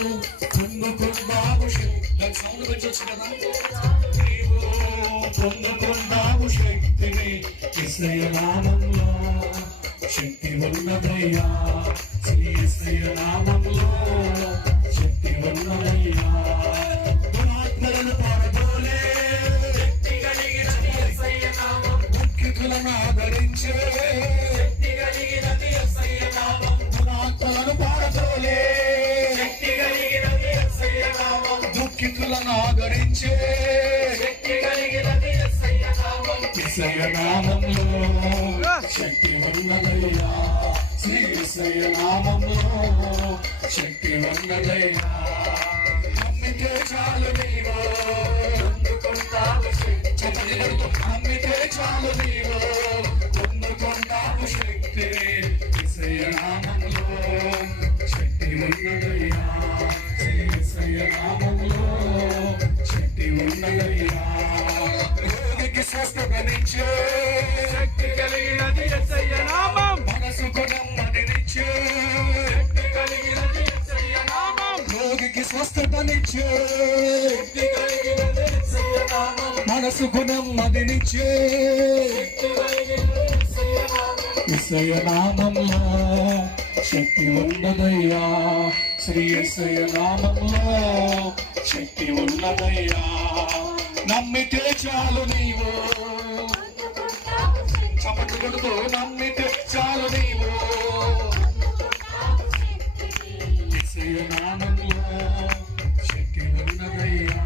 పొందుకుందాము దాని సౌండ్ పెంచొచ్చు కదా. నీవు పొందుకుందాము శక్తిని యేసయ్య నామములో శక్తి ఉన్నదయ్యా. శ్రీ యేసయ్య నామములో శక్తి ఉన్నదయ్యా. దురాత్మలను పారదోలే శక్తి కలిగినది యేసయ్య నామం. దుఃఖితులను ఆదరించే శక్తి కలిగినది యేసయ్య నామం. దురాత్మలను పారదోలే శక్తి కలిగినది యేసయ్య నామం. దుఃఖితులను ఆదరించే శక్తి కలిగినది యేసయ్య నామం. యేసయ్య నామములో శక్తి ఉన్నదయ్యా. శ్రీ యేసయ్య నామములో శక్తి ఉన్నదయ్యా. నమ్మితే చాలు నీవు పొందుకుంటావు శక్తి. నమ్మితే చాలు నీవు పొందుకుంటావు శక్తి. యేసయ్య నామములో శక్తి ఉన్నదయ్యా. శ్రీ యేసయ్య నామములో శక్తి ఉన్నదయ్యా. రోగికి స్వస్థతనిచ్చే శక్తి కలిగినది యేసయ్య నామం. మనసుకు నెమ్మదినిచ్చే శక్తి కలిగినది యేసయ్య నామం. రోగికి స్వస్థతనిచ్చే శక్తి కలిగినది యేసయ్య నామం. మనసుకు నెమ్మదినిచ్చే శక్తి కలిగినది యేసయ్య నామం. యేసయ్య నామములో శక్తి ఉన్నదయ్యా. శ్రీ యేసయ్య నామములో శక్తి ఉన్నదయ్యా. నమ్మితే చాలు నీవు చప్పట్లు కొడుతూ నమ్మితే చాలు నీవు యేసయ్య నామములో శక్తి ఉన్నదయ్యా.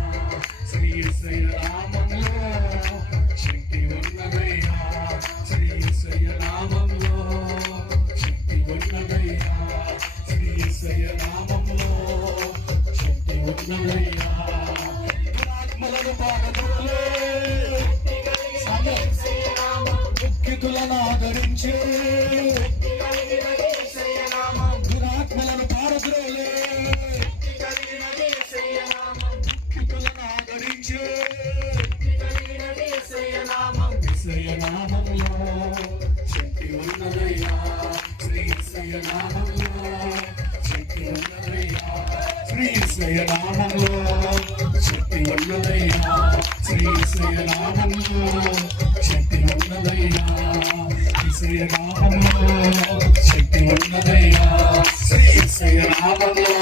శ్రీ యేసయ్య నామములో శక్తి ఉన్నదయ్యా. శ్రీ యేసయ్య నామములో శక్తి ఉన్నదయ్యా. శ్రీ యేసయ్య నామములో శక్తి ఉన్నదయ్యా. ఆత్మలను పారదోలే దుఃఖితులను ఆదరించే దురాత్మలను పారద్రోలే దుఃఖితులను ఆదరించే యేసయ్య నామములో శక్తి ఉన్నదయ్యా. శ్రీ యేసయ్య నామములో శక్తి ఉన్నదయ్యా. శ్రీ యేసయ్య నామములో శక్తి ఉన్నదయ్యా. శ్రీ యేసయ్య నామములో శక్తి ఉన్నదయ్యా. యేసయ్య నామములో శక్తి ఉన్నదయ్యా. శ్రీ యేసయ్య నామములో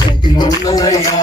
శక్తి ఉన్నదయ్యా.